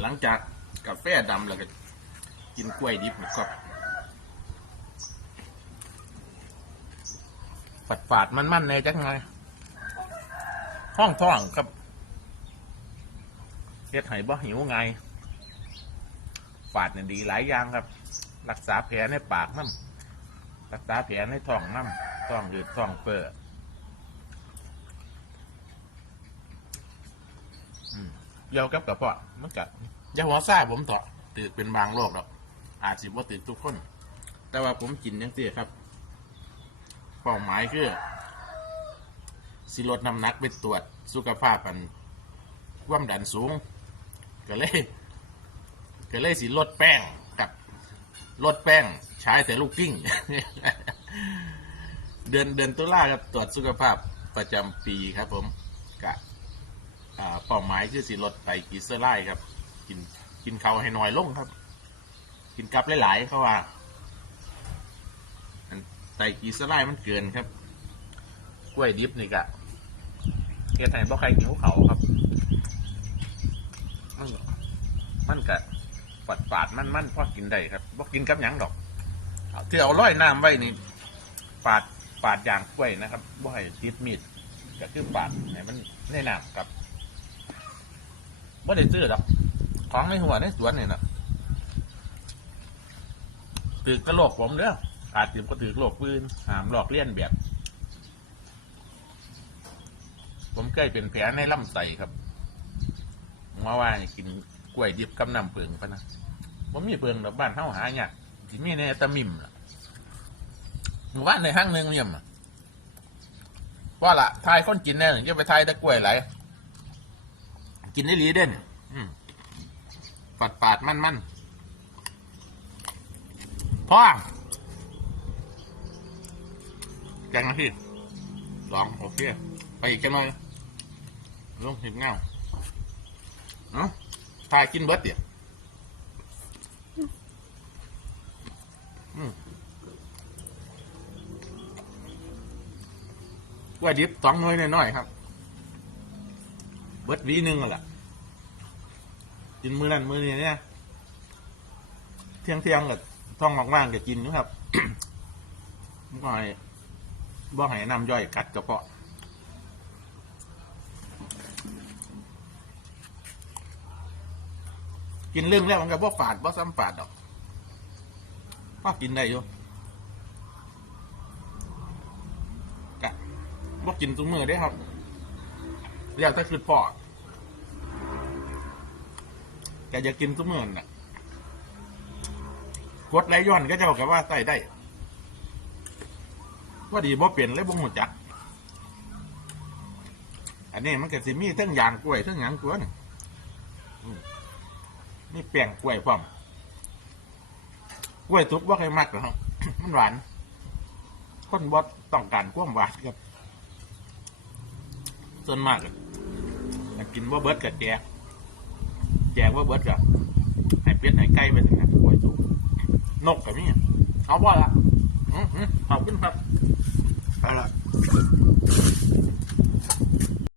หลังจากกาแฟดำแล้วก็กินกล้วยดิบนะครับฝาดฝาดๆมันในจังไงห้องท้องครับเฮ็ดให้บ่หิวไงฝาดเนี่ยดีหลายอย่างครับ รักษาแผลในปากน้ำรักษาแผลในท้องน้ำท้องอืดท้องเปิด เกี่ยวกับกระเพาะมันกัยาหัวซ่าผมเถาะตืดเป็นบางโรคหรอกอาจสิว่าตืดทุกคน แต่ว่าผมกินยังเตี้ยครับเป้าหมายคือสิลดน้ำหนักไปตรวจสุขภาพกันความดันสูง ก็เลยก็เลยสิลดแป้งกับลดแป้งใช้แต่ลูกกิ้ง เดือนเดือนตุลาครับตรวจสุขภาพประจำปีครับผมกะ อ่าเป้าหมายคือสิลดไตรกลีเซอไรด์ครับ กินกินเขาให้น้อยลงครับ กินกับหลายๆเขาว่าไตกีเซอไรด์มันเกินครับ กล้วยดิบนี่กะเฮ็ดให้บ่ใครหิวเขาครับ มันมันกะฝาดฝาดมันมันพอกินได้ครับบ่กินกับหยังดอกเอาที่เอาร้อยน้ำไว้นี่ปาดปาดอย่างกล้วยนะครับบ่ให้ติดมีดก็คือปาดให้มันในน้ำครับ บ่ได้ซื้อดอกของในหัวในสวนนี่นะตึกกระโหลกผมเด้ออาจถึงก็ตึกโลกปืนหามหลอกเลี่ยนแบบ ผมเคยเป็นแผลในลำไส้ครับหมาว่าให้กินกล้วยดิบกับน้ำเปิงพะนะผมมีเปิงดอกบ้านเฮาหาเนี่ยที่มีในตะมิมล่ะหมู่บ้านในห้างหนึ่งเนี่ยมอะว่าละทายคนกินแน่จะไปทายแตะกล้วยไหล กินได้หลีเด่นปาดปาดมันมันพ่อแกงนะพี่สองโอเคไปอีกแค่น้อยลงหิบเงาเอ้าพากินเบิดเดี๋ยวอืมกล้วดิบสองน่วยน้อยครับ เบิดวีหนึ่งแหละ กินมือนั่นมือนี้เนี่ยเที่ยงเที่ยงกับท้องว่างๆก็กินนะครับบ่ให้บ่ให้น้ำย่อยกัดกระเพาะกินเรื่องแล้วมันก็บ่ฝาดบ่ซ้ำฝาดดอกพอกินได้อยู่กะบ่กินทุกมือได้ครับอยากถ้าคือพ่อ กจะกินทุกมือน่ะกดไหลย้อนก็เจ้ากับว่าใส่ได้ ว่าดีบ่เปลี่ยนเลยบ่หูจัก อันนี้มันก็สิมีทั้งยางกล้วยทั้งหยางกล้วยนี่นี่แป้งกล้วยพร้อมกล้วยทุกว่าใครมักหรอมันหวาน คนบดต้องการความหวานครับส่วนมากอะอยากกินว่าเบิร์ดกับแจก จกว่าเบิร์ดกับไอ้เป็ดไอ้ไก่ไปถึงนะกล้วยทุกนกกับนี่เอาบ่ละอืมอืมขอบคุณครับเอาละ